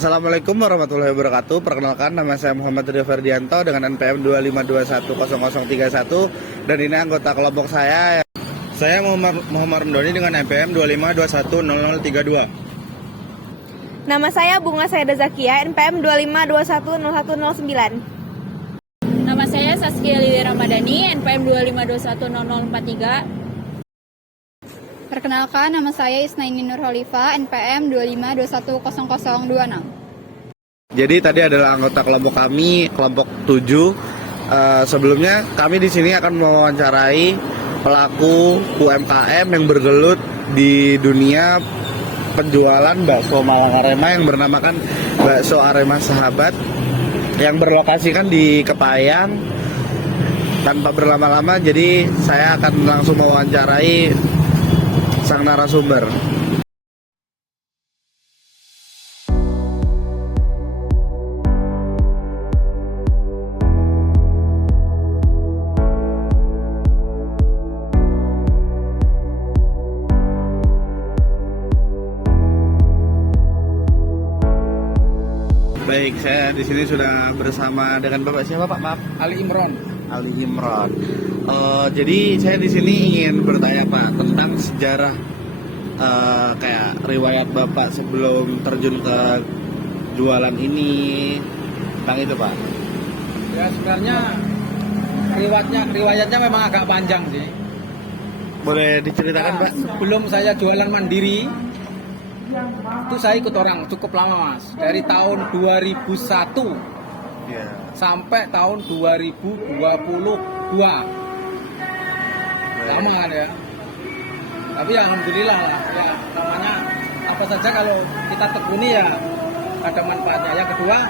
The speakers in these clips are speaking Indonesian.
Assalamualaikum warahmatullahi wabarakatuh. Perkenalkan, nama saya Muhammad Rio Ferdianto dengan NPM 25210031 dan ini anggota kelompok saya. Saya Muhammad Ramdhani dengan NPM 25210032. Nama saya Bunga Saida Zakia, NPM 25210109. Nama saya Saskia Liwi Ramadhani, NPM 25210043. Perkenalkan, nama saya Isnaini Nurholifa, NPM 25210026. Jadi tadi adalah anggota kelompok kami, kelompok 7. Sebelumnya kami di sini akan mewawancarai pelaku UMKM yang bergelut di dunia penjualan bakso Malang Arema yang bernamakan Bakso Arema Sahabat yang berlokasikan di Kepayang. Tanpa berlama-lama, jadi saya akan langsung mewawancarai sang narasumber. Baik, saya di sini sudah bersama dengan Bapak siapa Pak? Maaf. Ali Imron. Ali Imron. Jadi saya di sini ingin bertanya Pak tentang sejarah kayak riwayat Bapak sebelum terjun ke jualan ini, tentang itu Pak. Ya sebenarnya riwayatnya memang agak panjang sih. Boleh diceritakan Pak? Sebelum saya jualan mandiri, itu saya ikut orang cukup lama Mas. Dari tahun 2001 Iya. sampai tahun 2022. Lama kan ya. Tapi ya alhamdulillah lah. Ya namanya apa saja kalau kita tekuni ya ada manfaatnya. Yang kedua,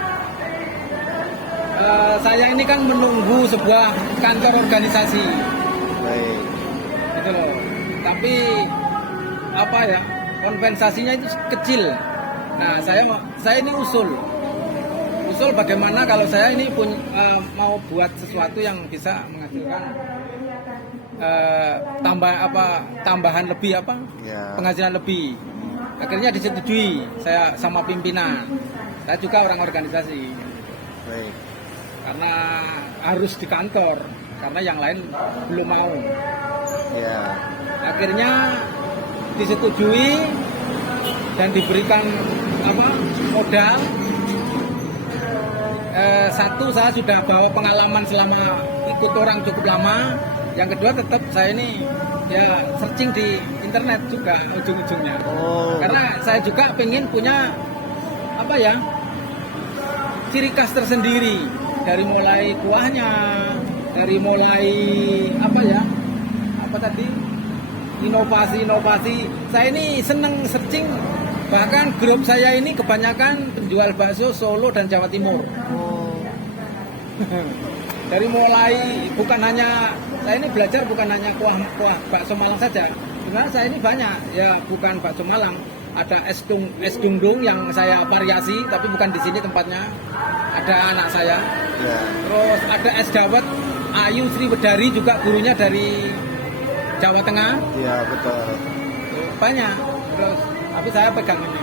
saya ini kan menunggu sebuah kantor organisasi. Baik. Gitu loh. Tapi apa ya, kompensasinya itu kecil. Nah, saya ini usul bagaimana kalau saya ini mau buat sesuatu yang bisa menghasilkan tambahan lebih Ya. penghasilan lebih. Akhirnya disetujui saya sama pimpinan. Saya juga orang organisasi. Baik. Karena harus di kantor karena yang lain belum mau. Ya. Akhirnya disetujui dan diberikan modal. Satu, saya sudah bawa pengalaman selama ikut orang cukup lama. Yang kedua, tetap saya ini ya searching di internet juga ujung-ujungnya. Karena saya juga pengen punya ciri khas tersendiri, dari mulai kuahnya, dari mulai inovasi. Saya ini seneng searching, bahkan grup saya ini kebanyakan penjual bakso Solo dan Jawa Timur. Dari mulai saya ini belajar bukan hanya kuah bakso Malang saja. Sebenarnya saya ini banyak, ya bukan bakso Malang. Ada es dungdung yang saya variasi, tapi bukan di sini tempatnya. Ada anak saya. Ya. Terus ada es dawet Ayu Sri Wedari, juga gurunya dari Jawa Tengah. Iya, betul. Banyak. Terus tapi saya pegang ini.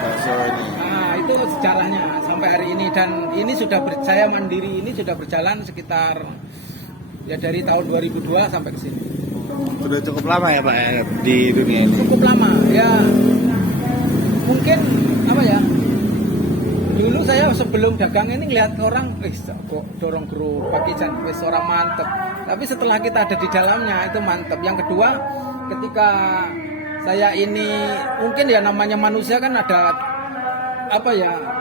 Bakso ini. Nah, itu sejarahnya sampai hari ini, dan ini saya mandiri ini sudah berjalan sekitar ya dari tahun 2002 sampai ke sini. Sudah cukup lama ya Pak ya, di dunia ini. Cukup lama ya. Mungkin dulu saya sebelum dagang ini ngelihat orang kok dorong gerobak pakai jan wis orang mantep. Tapi setelah kita ada di dalamnya itu mantep. Yang kedua, ketika saya ini mungkin ya namanya manusia kan ada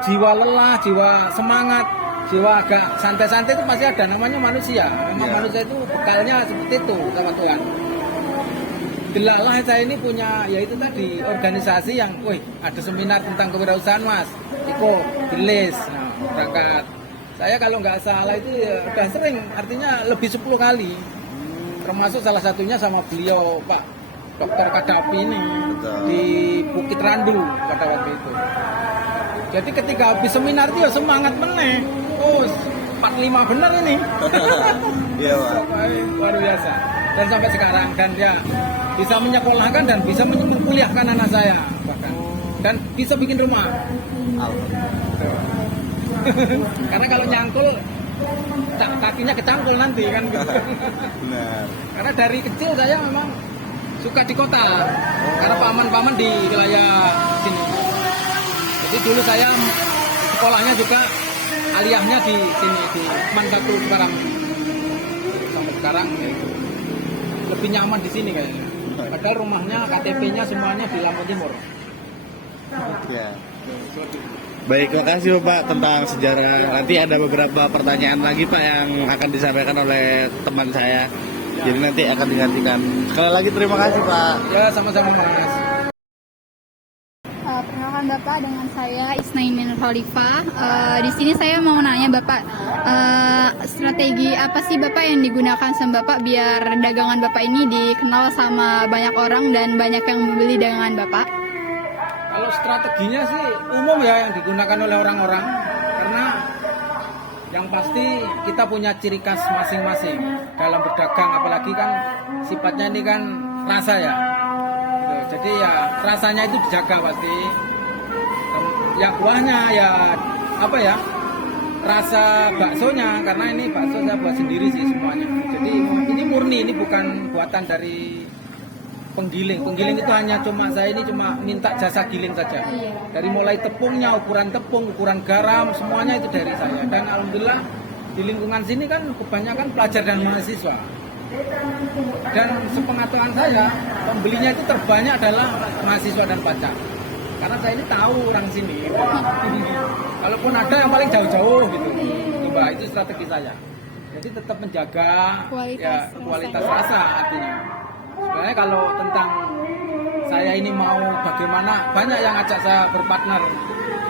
jiwa lelah, jiwa semangat, jiwa agak santai-santai itu pasti ada, namanya manusia. Memang manusia itu bekalnya seperti itu sama Tuhan. Delalah saya ini punya yaitu tadi organisasi yang ada seminar tentang kewirausahaan Mas. Ikut gelis, berangkat. Saya kalau nggak salah itu ya udah sering, artinya lebih 10 kali. Termasuk salah satunya sama beliau Pak Dr. Kadapi ini. Betul. Di Bukit Randu pada waktu itu. Jadi ketika habis seminar itu ya semangat meneh. 45 bener ini. Iya Pak. Luar biasa. Dan sampai sekarang, dan ya bisa menyekolahkan dan bisa menkuliahkan anak saya bahkan, dan bisa bikin rumah. Karena kalau nyangkul kakinya kecangkul nanti kan gitu. Benar. Karena dari kecil saya memang suka di kota. Karena paman-paman di wilayah sini. Jadi dulu saya sekolahnya juga aliyahnya di sini di Manfatul sekarang. Sampai sekarang ya, lebih nyaman di sini kayaknya. Padahal rumahnya, KTP-nya semuanya di Lampung Timur. Ya. Baik, makasih Pak tentang sejarah. Nanti ada beberapa pertanyaan lagi Pak yang akan disampaikan oleh teman saya. Jadi nanti akan digantikan. Sekali lagi terima kasih Pak. Ya, sama-sama Mas. Perkenalkan Bapak, dengan saya Isnaimin Khalifah. Di sini saya mau nanya Bapak, strategi apa sih Bapak yang digunakan sama Bapak biar dagangan Bapak ini dikenal sama banyak orang dan banyak yang membeli dagangan Bapak? Kalau strateginya sih umum ya yang digunakan oleh orang-orang, karena yang pasti kita punya ciri khas masing-masing dalam berdagang, apalagi kan sifatnya ini kan rasa ya. Jadi ya rasanya itu dijaga pasti. Ya buahnya ya apa ya, rasa baksonya, karena ini bakso saya buat sendiri sih semuanya. Jadi ini murni, ini bukan buatan dari penggiling. Penggiling itu hanya saya ini cuma minta jasa giling saja. Dari mulai tepungnya, ukuran tepung, ukuran garam, semuanya itu dari saya. Dan alhamdulillah di lingkungan sini kan kebanyakan pelajar dan mahasiswa. Dan sepengetahuan saya, pembelinya itu terbanyak adalah mahasiswa dan pelajar. Karena saya ini tahu orang sini. Kalaupun ada yang paling jauh-jauh gitu. Coba itu strategi saya. Jadi tetap menjaga kualitas rasa artinya. Sebenarnya kalau tentang saya ini mau bagaimana, banyak yang ngajak saya berpartner.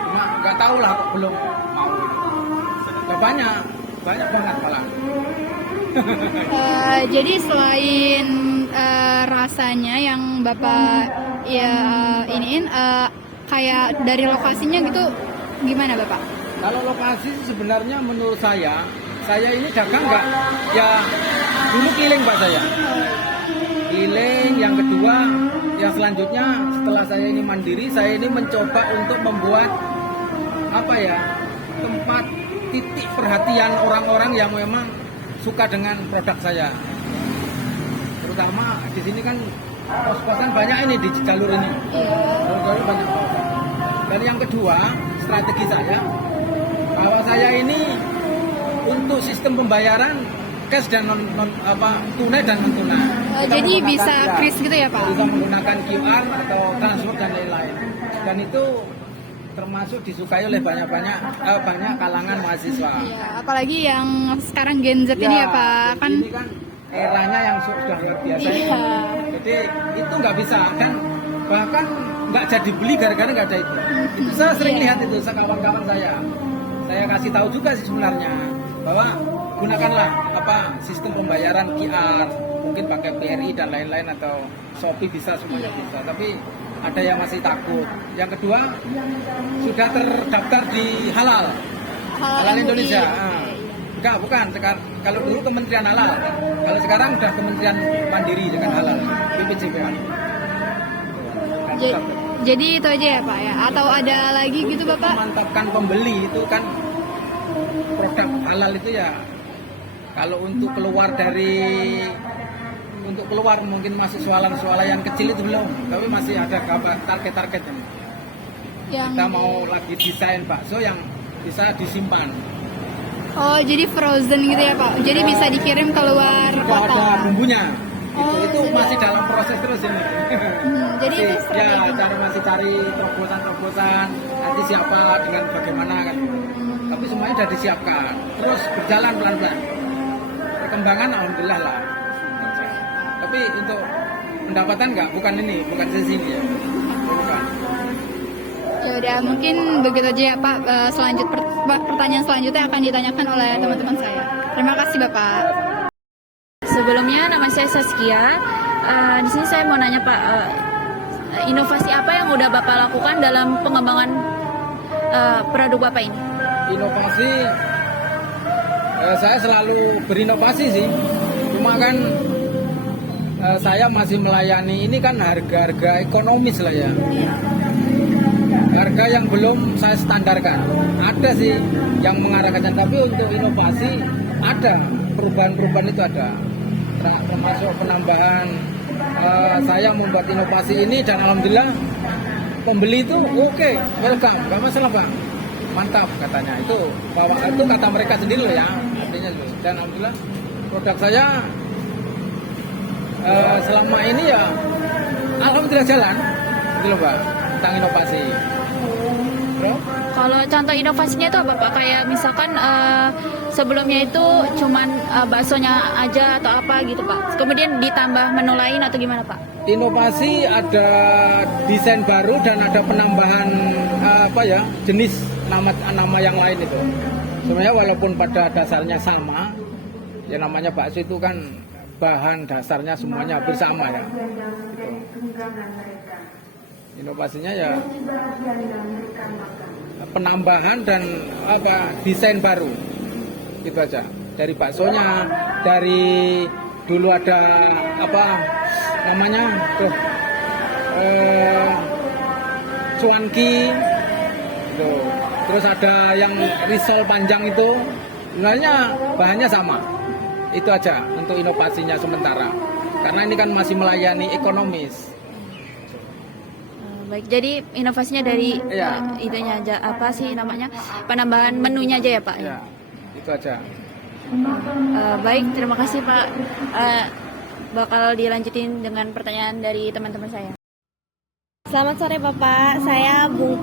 Cuma nggak tahu lah kok belum mau. Ya banyak banget malah. Jadi selain rasanya yang Bapak iniin, kayak dari lokasinya gitu gimana Bapak? Kalau lokasi sebenarnya menurut saya ini dagang nggak, ya dulu keliling Pak saya. Keliling, yang kedua yang selanjutnya setelah saya ini mandiri, saya ini mencoba untuk membuat apa ya, tempat titik perhatian orang-orang yang memang suka dengan produk saya. Terutama di sini kan kos-kosan banyak ini di jalur ini. Jalur banyak. Dan yang kedua, strategi saya bahwa saya ini untuk sistem pembayaran cash dan tunai dan non tunai. Jadi bisa kris gitu ya Pak? Bisa menggunakan QR atau transfer dan lain-lain. Dan itu termasuk disukai oleh banyak kalangan mahasiswa. Iya, apalagi yang sekarang Gen Z ini ya Pak, kan ini kan eranya yang sudah luar biasa. Iya. Jadi itu nggak bisa, dan bahkan nggak jadi beli gara-gara nggak ada itu. Itu saya sering lihat itu kawan-kawan saya. Saya kasih tahu juga sih sebenarnya bahwa gunakanlah sistem pembayaran QR, mungkin pakai BRI dan lain-lain atau Shopee bisa, semuanya bisa. Tapi ada yang masih takut. Yang kedua, sudah terdaftar di halal Indonesia. Enggak, bukan. Kalau dulu Kementerian Halal, kalau sekarang udah Kementerian Mandiri dengan halal, BPJPH. Jadi itu aja ya Pak ya? Atau ada lagi gitu Bapak? Memantapkan pembeli itu kan produk halal itu ya. Kalau untuk keluar mungkin masih swalayan kecil itu belum, tapi masih ada target-targetnya. Kita mau lagi desain bakso yang bisa disimpan. Oh, jadi frozen gitu ya Pak? Jadi bisa dikirim keluar kota? Ada bumbunya. Oh, itu masih dalam proses terus ini. Jadi masih cari terobosan, nanti siapa dengan bagaimana kan. Tapi semuanya sudah disiapkan. Terus berjalan pelan-pelan. Perkembangan alhamdulillah lah. Tapi untuk pendapatan bukan sesi ini ya. Bukan. Ya udah, mungkin begitu aja ya Pak. Pertanyaan selanjutnya akan ditanyakan oleh teman-teman saya. Terima kasih Bapak. Sebelumnya nama saya Saskia. Di sini saya mau nanya Pak, inovasi apa yang udah Bapak lakukan dalam pengembangan produk Bapak ini? Inovasi, saya selalu berinovasi sih. Cuma kan saya masih melayani ini kan harga-harga ekonomis lah ya. harga yang belum saya standarkan. Ada sih yang mengarahkan, tapi untuk inovasi ada, perubahan-perubahan itu ada. Termasuk penambahan, saya membuat inovasi ini dan alhamdulillah pembeli itu oke, welcome, nggak masalah Pak, mantap katanya. Itu kata mereka sendiri loh ya, artinya itu. Dan alhamdulillah produk saya selama ini ya alhamdulillah jalan, gitu loh Pak, tentang inovasi. Bro? Kalau contoh inovasinya itu apa Pak? Kayak misalkan sebelumnya itu cuman baksonya aja atau apa gitu Pak. Kemudian ditambah menu lain atau gimana Pak? Inovasi ada desain baru dan ada penambahan jenis nama yang lain itu. Sebenarnya walaupun pada dasarnya sama, ya namanya bakso itu kan bahan dasarnya semuanya hampir sama ya. Gitu. Inovasinya ya penambahan dan desain baru, itu aja. Dari baksonya, dari dulu ada cuanki, gitu. Terus ada yang risol panjang itu, sebenarnya bahannya sama. Itu aja untuk inovasinya sementara, karena ini kan masih melayani ekonomis. Baik, jadi inovasinya dari itunya aja, apa sih namanya, penambahan menunya aja ya Pak? Ya, itu aja. Baik, terima kasih Pak. Bakal dilanjutin dengan pertanyaan dari teman-teman saya. Selamat sore Bapak,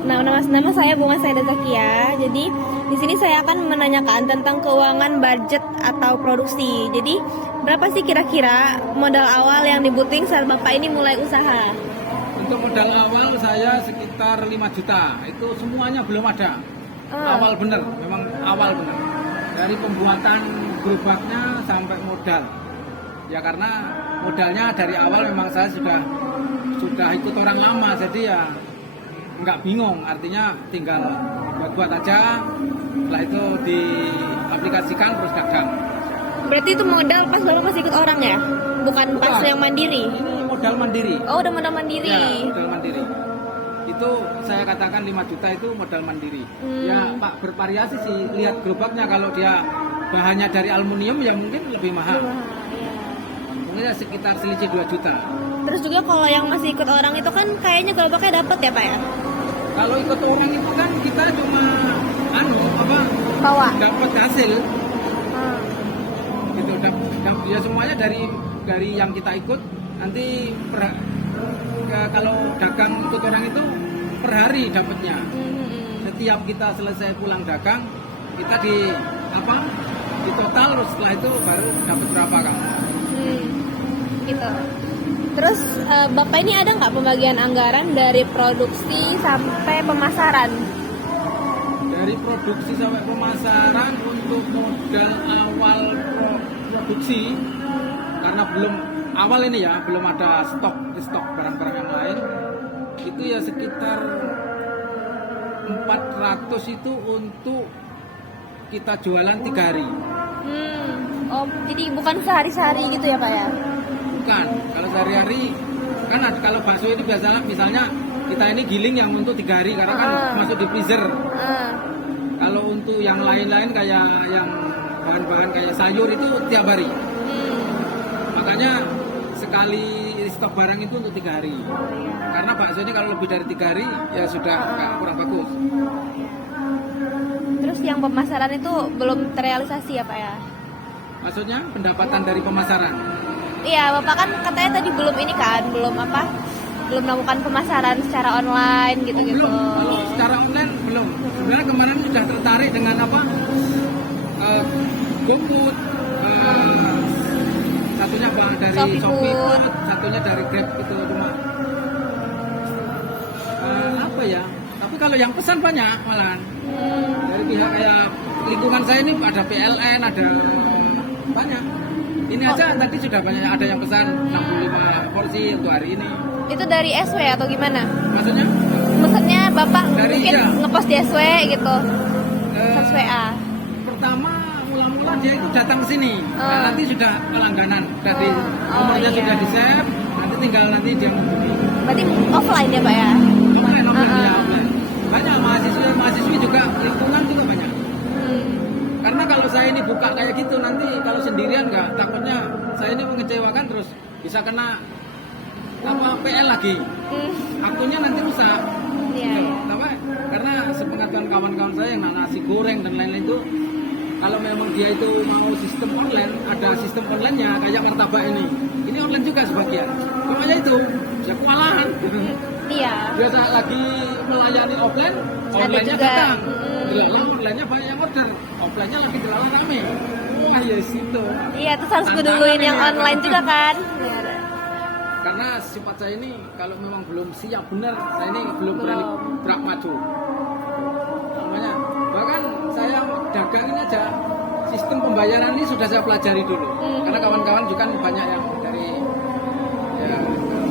nama saya Bunga Saida Zakia. Jadi di sini saya akan menanyakan tentang keuangan budget atau produksi. Jadi berapa sih kira-kira modal awal yang dibutuhin saat Bapak ini mulai usaha? Untuk modal awal saya sekitar 5 juta, itu semuanya belum ada. Awal bener, memang awal bener. Dari pembuatan gerobaknya sampai modal. Ya karena modalnya dari awal memang saya sudah ikut orang lama, jadi ya nggak bingung, artinya tinggal buat aja, setelah itu diaplikasikan terus dagang. Berarti itu modal pas Bapak masih ikut orang ya? Bukan pas yang mandiri? Ini modal mandiri. Oh, udah modal mandiri. Ya, modal mandiri. Itu saya katakan 5 juta itu modal mandiri. Ya Pak, bervariasi sih, lihat gerobaknya, kalau dia bahannya dari aluminium ya mungkin lebih mahal. Mungkin ya sekitar selisih 2 juta. Terus juga kalau yang masih ikut orang itu kan kayaknya gerobaknya dapat ya Pak ya? Kalau ikut orang itu kan kita cuma Bawa. dapat hasil. Gitu, ya semuanya dari yang kita ikut. Nanti kalau dagang ikut orang itu per hari dapatnya. Setiap kita selesai pulang dagang, kita di total, terus setelah itu baru dapat berapa kamu. Gitu. Terus Bapak ini ada nggak pembagian anggaran dari produksi sampai pemasaran? Dari produksi sampai pemasaran untuk modal awal produksi, karena belum awal ini ya, belum ada stok barang-barang yang lain, itu ya sekitar 400 itu untuk kita jualan 3 hari. Oh, jadi bukan sehari-hari gitu ya Pak ya? Bukan, kalau sehari-hari kan kalau bakso itu biasanya misalnya kita ini giling yang untuk 3 hari karena kan masuk di freezer. Kalau untuk yang lain-lain kayak yang bahan-bahan kayak sayur itu tiap hari. Makanya sekali stok barang itu untuk 3 hari. Karena bakso ini kalau lebih dari 3 hari ya sudah kurang bagus. Terus yang pemasaran itu belum terrealisasi ya Pak ya? Maksudnya pendapatan dari pemasaran? Iya, Bapak kan katanya tadi belum melakukan pemasaran secara online gitu-gitu. Belum, kalau secara online belum. Sebenarnya kemarin sudah tertarik dengan GoFood, satunya dari Shopee Food, satunya dari Grab gitu, cuma tapi kalau yang pesan banyak malahan dari pihak kayak lingkungan saya ini, ada PLN, ada banyak. Ini aja tadi sudah banyak, ada yang pesan 65 porsi untuk hari ini. Itu dari SW atau gimana? Maksudnya? Maksudnya Bapak dari, mungkin ngepost di SW gitu, status WA. Pertama mula-mula dia itu datang ke sini, nah, nanti sudah pelangganan, jadi nomornya sudah di save, nanti tinggal dia menghubungi. Berarti offline ya Pak ya? Offline. banyak mahasiswi juga, lingkungan juga banyak. Karena kalau saya ini buka kayak gitu nanti kalau sendirian nggak, takutnya saya ini mengecewakan terus bisa kena PL lagi. Akunnya nanti rusak. Iya. Apa? Karena sepengetahuan kawan-kawan saya yang nasi goreng dan lain-lain itu, kalau memang dia itu mau sistem online, ada sistem online-nya kayak martabak ini. Ini online juga sebagian. Makanya itu bisa kewalahan. Iya. Biasa lagi melayani offline, online-nya juga. datang. Dilalang online-nya banyak yang order, offline-nya lagi dilalang rame. Ah ya situ. Iya, terus harus keduluin yang online juga kan. Karena sifat saya ini kalau memang belum siap benar, saya ini belum berani berak maju. Namanya, bahkan saya dagang ini aja sistem pembayaran ini sudah saya pelajari dulu. Karena kawan-kawan juga banyak yang dari ya,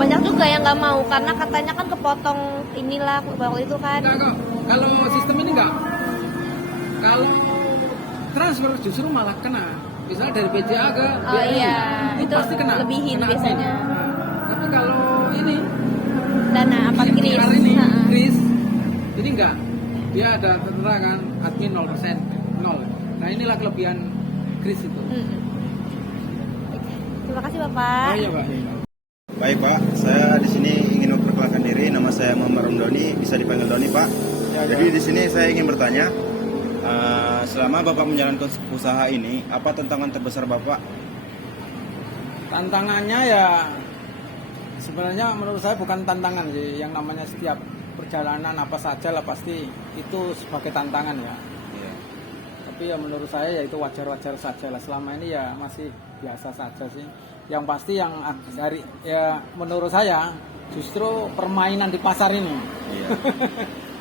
Banyak juga yang nggak mau karena katanya kan kepotong inilah waktu itu kan. enggak kok. Kalau sistem ini enggak. Kalau transfer justru malah kena. Misalnya dari BCA ke Oh BRI, iya, itu itu pasti kena. lebihin Kena biasanya. admin. Nah, tapi kalau ini Dana apa yang kris? QR ini, Nah. kris, ini enggak. Dia ada tertera kan admin 0%, 0. Nah inilah kelebihan kris itu. Terima kasih Bapak. Oh iya Pak. Baik Pak, saya di sini ingin memperkenalkan diri. Nama saya Muhammad Romdoni, bisa dipanggil Doni Pak. Jadi di sini saya ingin bertanya, selama Bapak menjalankan usaha ini, apa tantangan terbesar Bapak? Tantangannya ya sebenarnya menurut saya bukan tantangan sih, yang namanya setiap perjalanan apa saja lah pasti itu sebagai tantangan ya. Iya. Tapi ya menurut saya ya itu wajar-wajar saja lah, selama ini ya masih biasa saja sih. Yang pasti yang dari ya menurut saya justru permainan di pasar ini Iya.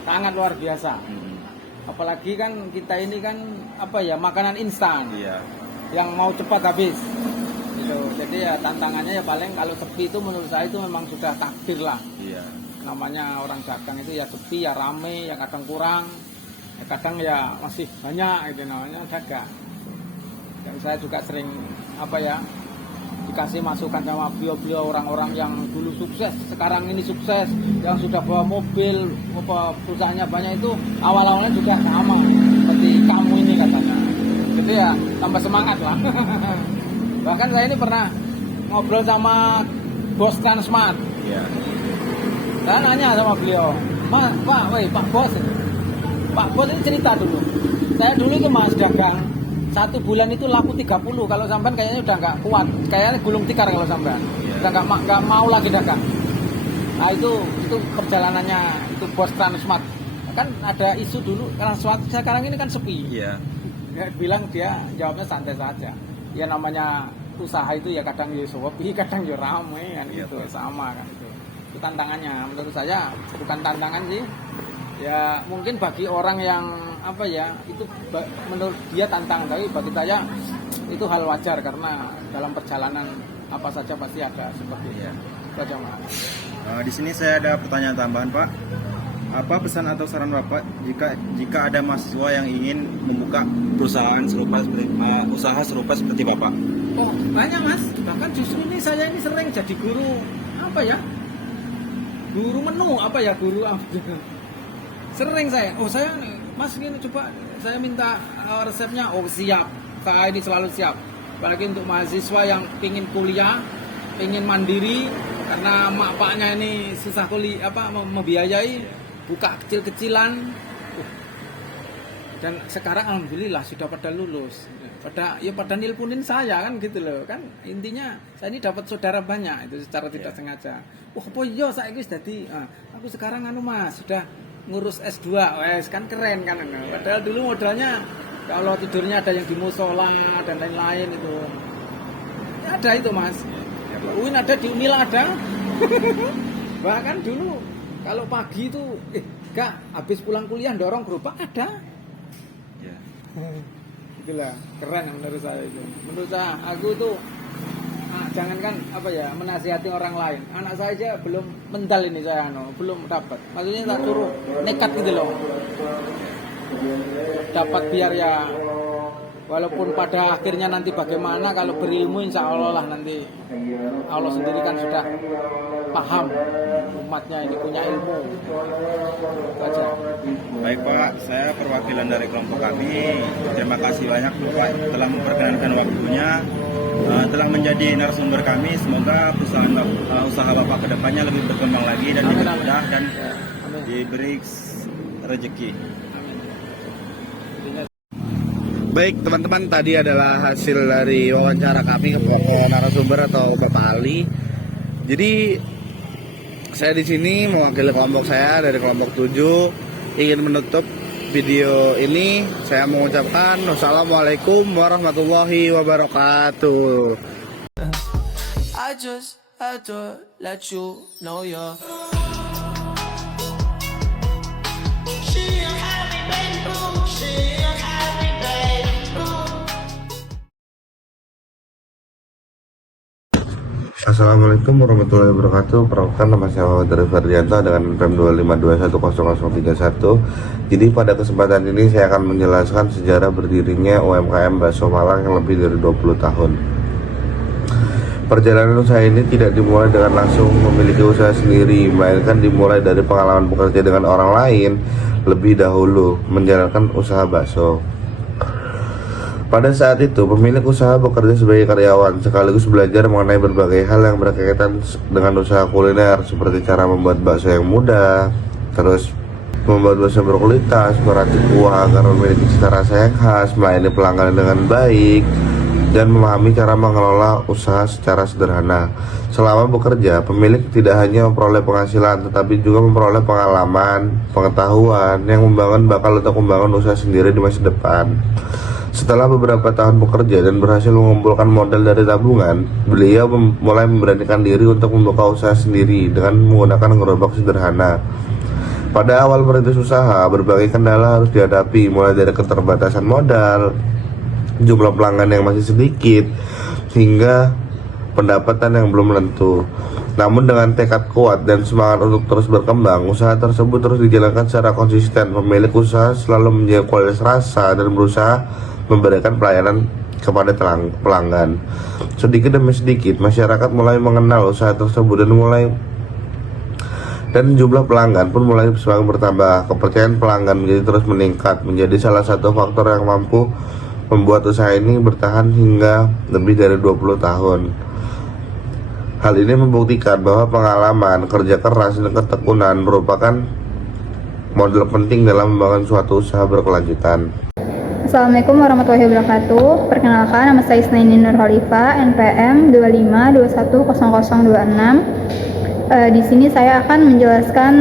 sangat luar biasa. Apalagi kan kita ini kan apa ya, makanan instan Iya. yang mau cepat habis gitu. Jadi ya tantangannya ya paling kalau sepi itu menurut saya itu memang sudah takdir lah. Iya. Namanya orang dagang itu ya sepi, ya rame, ya kadang kurang, ya kadang ya masih banyak gitu, namanya dagang. Dan saya juga sering apa ya, dikasih masukan sama beliau-beliau orang-orang yang dulu sukses, sekarang ini sukses, yang sudah bawa mobil, perusahaannya banyak, itu awal-awalnya juga sama seperti kamu ini katanya. Jadi ya tambah semangat lah. Bahkan saya ini pernah ngobrol sama bos Transmart. Iya. Saya nanya sama beliau, Pak Bos, Pak Bos ini cerita dulu. Saya dulu itu Mas dagang, 1 bulan itu laku 30. Kalau sampean kayaknya udah nggak kuat, kayaknya gulung tikar kalau sampean. Udah nggak mau lagi dagang. Nah itu perjalanannya itu bos Transmart. Kan ada isu dulu, karena sekarang ini kan sepi. Iya. Dia bilang dia jawabnya santai saja. Ya namanya usaha itu ya kadang ya sepi, kadang ya ramai kan Iya, gitu, Pak. sama kan itu. Itu tantangannya. Menurut saya bukan tantangan sih. Ya mungkin bagi orang yang apa ya, itu menurut dia tantangan, tapi bagi saya itu hal wajar karena dalam perjalanan apa saja pasti ada seperti Iya. itu aja Mas. Di sini saya ada pertanyaan tambahan Pak. Apa pesan atau saran Bapak jika ada mahasiswa yang ingin membuka perusahaan serupa seperti Bapak? Oh banyak Mas, bahkan justru ini saya ini sering jadi guru apa ya, guru menu apa ya, guru apa. Sering saya, saya Mas gini coba saya minta resepnya, siap, saya ini selalu siap. Apalagi untuk mahasiswa yang pingin kuliah, pingin mandiri karena mak paknya ini susah kuliah membiayai, buka kecil-kecilan. Dan sekarang alhamdulillah sudah pada lulus, pada nilpunin saya kan gitu loh kan. Intinya saya ini dapat saudara banyak itu secara tidak sengaja. Apa iya saya wis dadi aku sekarang Mas sudah ngurus S2, wes kan keren kan. Padahal dulu modalnya kalau tidurnya ada yang di musola dan lain-lain itu. Ya, ada itu Mas. UIN ada, di Unila ada. Bahkan dulu kalau pagi itu enggak habis pulang kuliah dorong gerobak ada. Iya. Itulah keren menurut saya itu. Menurut saya aku itu jangankan apa ya menasihati orang lain, anak saya aja belum mental ini saya belum dapat, maksudnya tak suruh nekat gitu loh, dapat biar ya Walaupun pada akhirnya nanti bagaimana, kalau berilmu insya Allah lah nanti Allah sendiri kan sudah paham umatnya ini punya ilmu. Itu aja. Baik Pak, saya perwakilan dari kelompok kami. Terima kasih banyak Bapak telah memperkenankan waktunya, telah menjadi narasumber kami. Semoga usaha Bapak kedepannya lebih berkembang lagi dan dipermudah dan diberi rezeki. Baik teman-teman, tadi adalah hasil dari wawancara kami ke narasumber atau Bapak Ali. Jadi saya di sini mewakili kelompok saya dari kelompok 7 ingin menutup video ini. Saya mengucapkan wassalamualaikum warahmatullahi wabarakatuh. I just had to let you know you're Assalamualaikum warahmatullahi wabarakatuh. Perkenalkan, nama saya Muhammad Ferdianto dengan NPM 25210031. Jadi pada kesempatan ini saya akan menjelaskan sejarah berdirinya UMKM Bakso Malang yang lebih dari 20 tahun. Perjalanan usaha ini tidak dimulai dengan langsung memiliki usaha sendiri, melainkan dimulai dari pengalaman bekerja dengan orang lain lebih dahulu menjalankan usaha bakso. Pada saat itu, pemilik usaha bekerja sebagai karyawan, sekaligus belajar mengenai berbagai hal yang berkaitan dengan usaha kuliner, seperti cara membuat bakso yang mudah, terus membuat bakso berkualitas, meracik kuah agar memiliki cita rasa yang khas, melayani pelanggan dengan baik, dan memahami cara mengelola usaha secara sederhana. Selama bekerja, pemilik tidak hanya memperoleh penghasilan, tetapi juga memperoleh pengalaman, pengetahuan yang membangun bakal untuk membangun usaha sendiri di masa depan. Setelah beberapa tahun bekerja dan berhasil mengumpulkan modal dari tabungan, beliau mulai memberanikan diri untuk membuka usaha sendiri dengan menggunakan gerobak sederhana. Pada awal merintis usaha, berbagai kendala harus dihadapi, mulai dari keterbatasan modal, jumlah pelanggan yang masih sedikit, hingga pendapatan yang belum menentu. Namun dengan tekad kuat dan semangat untuk terus berkembang, usaha tersebut terus dijalankan secara konsisten. Pemilik usaha selalu menjaga kualitas rasa dan berusaha memberikan pelayanan kepada pelanggan. Sedikit demi sedikit, masyarakat mulai mengenal usaha tersebut dan jumlah pelanggan pun mulai semakin bertambah. Kepercayaan pelanggan menjadi terus meningkat, menjadi salah satu faktor yang mampu membuat usaha ini bertahan hingga lebih dari 20 tahun. Hal ini membuktikan bahwa pengalaman, kerja keras, dan ketekunan merupakan modal penting dalam membangun suatu usaha berkelanjutan. Assalamualaikum warahmatullahi wabarakatuh. Perkenalkan, nama saya Isnaini Nurhalifa, NPM 25210026. Di sini saya akan menjelaskan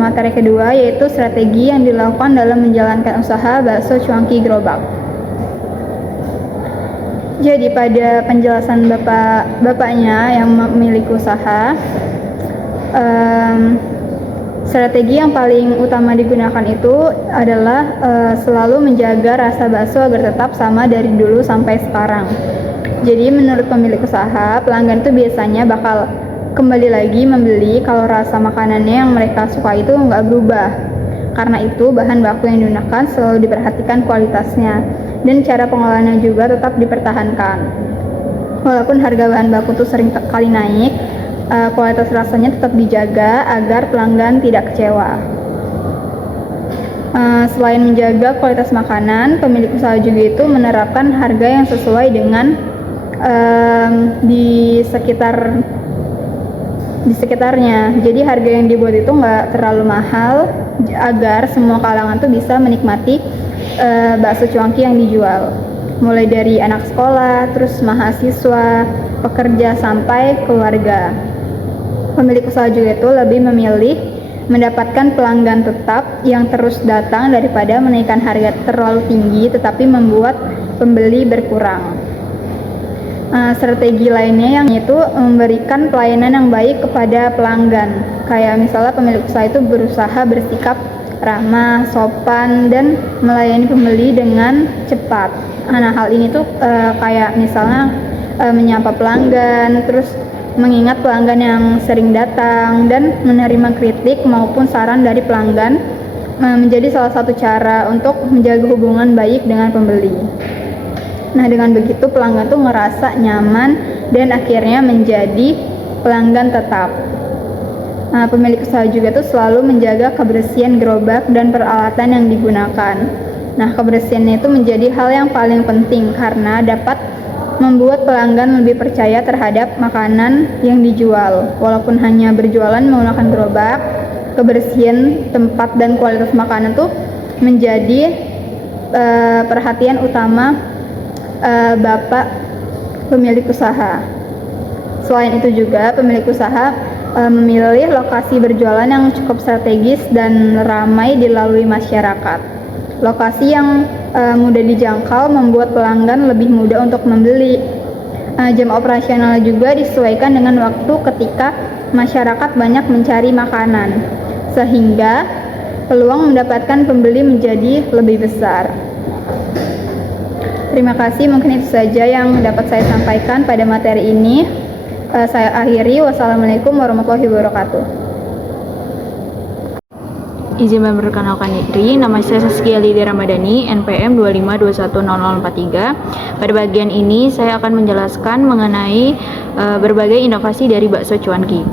materi kedua, yaitu strategi yang dilakukan dalam menjalankan usaha bakso cuanki gerobak. Jadi pada penjelasan bapaknya yang memiliki usaha, strategi yang paling utama digunakan itu adalah selalu menjaga rasa bakso agar tetap sama dari dulu sampai sekarang. Jadi menurut pemilik usaha, pelanggan itu biasanya bakal kembali lagi membeli kalau rasa makanannya yang mereka suka itu nggak berubah. Karena itu bahan baku yang digunakan selalu diperhatikan kualitasnya dan cara pengolahannya juga tetap dipertahankan. Walaupun harga bahan baku itu sering kali naik, kualitas rasanya tetap dijaga agar pelanggan tidak kecewa. Selain menjaga kualitas makanan, pemilik usaha juga itu menerapkan harga yang sesuai dengan di sekitarnya. Jadi harga yang dibuat itu nggak terlalu mahal agar semua kalangan tuh bisa menikmati bakso cuanki yang dijual. Mulai dari anak sekolah, terus mahasiswa, pekerja sampai keluarga. Pemilik usaha juga itu lebih memilih mendapatkan pelanggan tetap yang terus datang daripada menaikkan harga terlalu tinggi tetapi membuat pembeli berkurang. Strategi lainnya yang itu memberikan pelayanan yang baik kepada pelanggan. Kayak misalnya pemilik usaha itu berusaha bersikap ramah, sopan, dan melayani pembeli dengan cepat. Nah, hal ini tuh kayak misalnya menyapa pelanggan, terus mengingat pelanggan yang sering datang, dan menerima kritik maupun saran dari pelanggan menjadi salah satu cara untuk menjaga hubungan baik dengan pembeli. Nah, dengan begitu pelanggan tuh ngerasa nyaman dan akhirnya menjadi pelanggan tetap. Nah, pemilik usaha juga tuh selalu menjaga kebersihan gerobak dan peralatan yang digunakan. Nah, kebersihannya itu menjadi hal yang paling penting karena dapat membuat pelanggan lebih percaya terhadap makanan yang dijual. Walaupun hanya berjualan menggunakan gerobak, kebersihan tempat dan kualitas makanan tuh menjadi perhatian utama Bapak pemilik usaha. Selain itu juga pemilik usaha memilih lokasi berjualan yang cukup strategis dan ramai dilalui masyarakat. Lokasi yang mudah dijangkau membuat pelanggan lebih mudah untuk membeli. Jam operasional juga disesuaikan dengan waktu ketika masyarakat banyak mencari makanan, sehingga peluang mendapatkan pembeli menjadi lebih besar. Terima kasih, mungkin itu saja yang dapat saya sampaikan pada materi ini. Saya akhiri. Wassalamualaikum warahmatullahi wabarakatuh. Izin memperkenalkan diri, nama saya Saskia Lydia Ramadhani, NPM 25210043. Pada bagian ini saya akan menjelaskan mengenai berbagai inovasi dari bakso cuanki.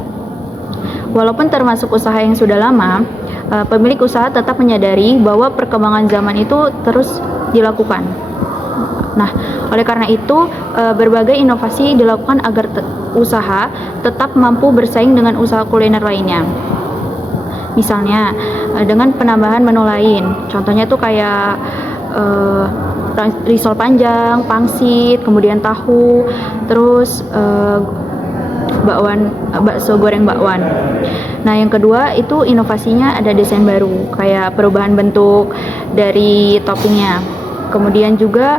Walaupun termasuk usaha yang sudah lama, pemilik usaha tetap menyadari bahwa perkembangan zaman itu terus dilakukan. Nah, oleh karena itu berbagai inovasi dilakukan agar usaha tetap mampu bersaing dengan usaha kuliner lainnya. Misalnya dengan penambahan menu lain, contohnya tuh kayak risol panjang, pangsit, kemudian tahu, terus bakso goreng bakwan. Nah, yang kedua itu inovasinya ada desain baru, kayak perubahan bentuk dari toppingnya. Kemudian juga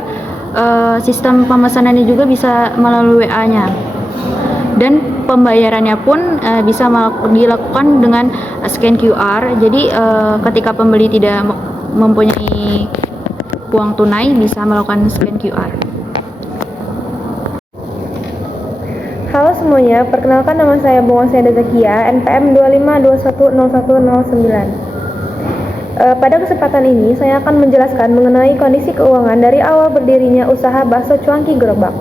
sistem pemesanannya juga bisa melalui WA-nya. Dan pembayarannya pun bisa dilakukan dengan scan QR. Jadi ketika pembeli tidak mempunyai uang tunai bisa melakukan scan QR. Halo semuanya, perkenalkan nama saya Bunga Saida Zakia, NPM 25210109. Pada kesempatan ini, saya akan menjelaskan mengenai kondisi keuangan dari awal berdirinya usaha bakso cuanki gerobak.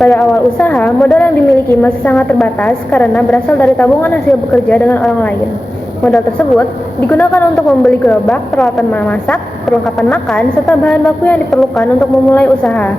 Pada awal usaha, modal yang dimiliki masih sangat terbatas karena berasal dari tabungan hasil bekerja dengan orang lain. Modal tersebut digunakan untuk membeli gerobak, peralatan memasak, perlengkapan makan, serta bahan baku yang diperlukan untuk memulai usaha.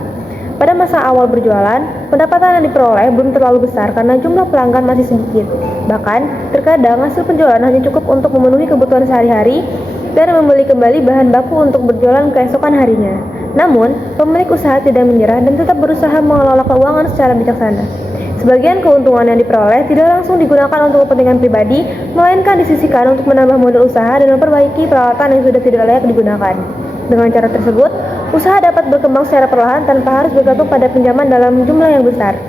Pada masa awal berjualan, pendapatan yang diperoleh belum terlalu besar karena jumlah pelanggan masih sedikit. Bahkan, terkadang hasil penjualan hanya cukup untuk memenuhi kebutuhan sehari-hari dan membeli kembali bahan baku untuk berjualan keesokan harinya. Namun, pemilik usaha tidak menyerah dan tetap berusaha mengelola keuangan secara bijaksana. Sebagian keuntungan yang diperoleh tidak langsung digunakan untuk kepentingan pribadi, melainkan disisihkan untuk menambah modal usaha dan memperbaiki peralatan yang sudah tidak layak digunakan. Dengan cara tersebut, usaha dapat berkembang secara perlahan tanpa harus bergantung pada pinjaman dalam jumlah yang besar.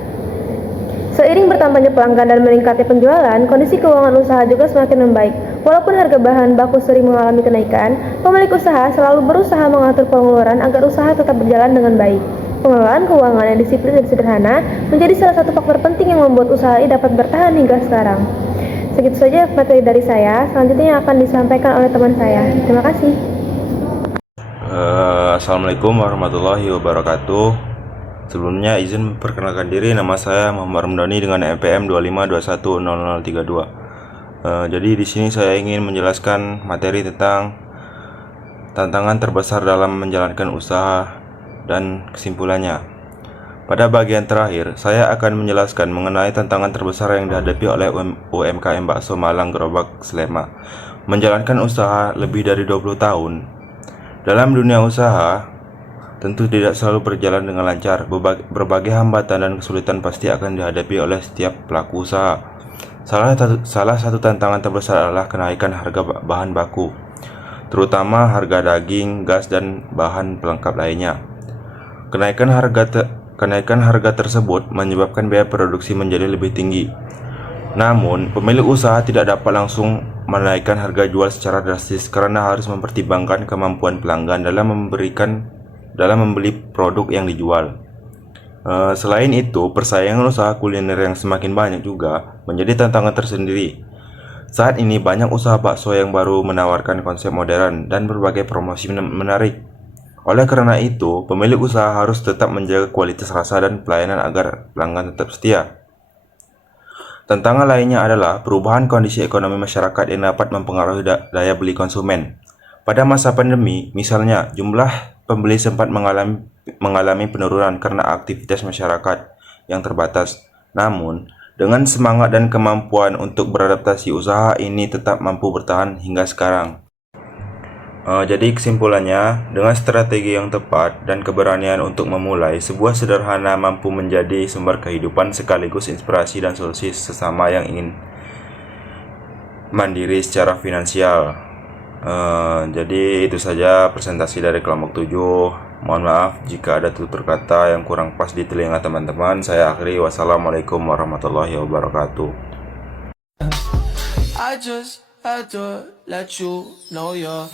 Seiring bertambahnya pelanggan dan meningkatnya penjualan, kondisi keuangan usaha juga semakin membaik. Walaupun harga bahan baku sering mengalami kenaikan, pemilik usaha selalu berusaha mengatur pengeluaran agar usaha tetap berjalan dengan baik. Pengelolaan keuangan yang disiplin dan sederhana menjadi salah satu faktor penting yang membuat usaha ini dapat bertahan hingga sekarang. Segitu saja materi dari saya, selanjutnya akan disampaikan oleh teman saya. Terima kasih. Assalamualaikum warahmatullahi wabarakatuh. Sebelumnya izin perkenalkan diri, nama saya Muhammad Ramdhani dengan NPM 25210032. Jadi di sini saya ingin menjelaskan materi tentang tantangan terbesar dalam menjalankan usaha dan kesimpulannya. Pada bagian terakhir, saya akan menjelaskan mengenai tantangan terbesar yang dihadapi oleh UMKM Bakso Malang Gerobak Slema menjalankan usaha lebih dari 20 tahun. Dalam dunia usaha, tentu tidak selalu berjalan dengan lancar. Berbagai hambatan dan kesulitan pasti akan dihadapi oleh setiap pelaku usaha. Salah satu tantangan terbesar adalah kenaikan harga bahan baku, terutama harga daging, gas, dan bahan pelengkap lainnya. Kenaikan harga tersebut menyebabkan biaya produksi menjadi lebih tinggi. Namun, pemilik usaha tidak dapat langsung menaikkan harga jual secara drastis karena harus mempertimbangkan kemampuan pelanggan dalam membeli produk yang dijual. Selain itu, persaingan usaha kuliner yang semakin banyak juga menjadi tantangan tersendiri. Saat ini banyak usaha bakso yang baru menawarkan konsep modern dan berbagai promosi menarik. Oleh karena itu, pemilik usaha harus tetap menjaga kualitas rasa dan pelayanan agar pelanggan tetap setia. Tantangan lainnya adalah perubahan kondisi ekonomi masyarakat yang dapat mempengaruhi daya beli konsumen. Pada masa pandemi, misalnya, jumlah pembeli sempat mengalami penurunan karena aktivitas masyarakat yang terbatas. Namun, dengan semangat dan kemampuan untuk beradaptasi, usaha ini tetap mampu bertahan hingga sekarang. Jadi kesimpulannya, dengan strategi yang tepat dan keberanian untuk memulai, sebuah sederhana mampu menjadi sumber kehidupan sekaligus inspirasi dan solusi sesama yang ingin mandiri secara finansial. Jadi itu saja presentasi dari kelompok 7. Mohon maaf jika ada tutur kata yang kurang pas di telinga teman-teman. Saya akhiri. Wassalamualaikum warahmatullahi wabarakatuh. I just had to let you know you're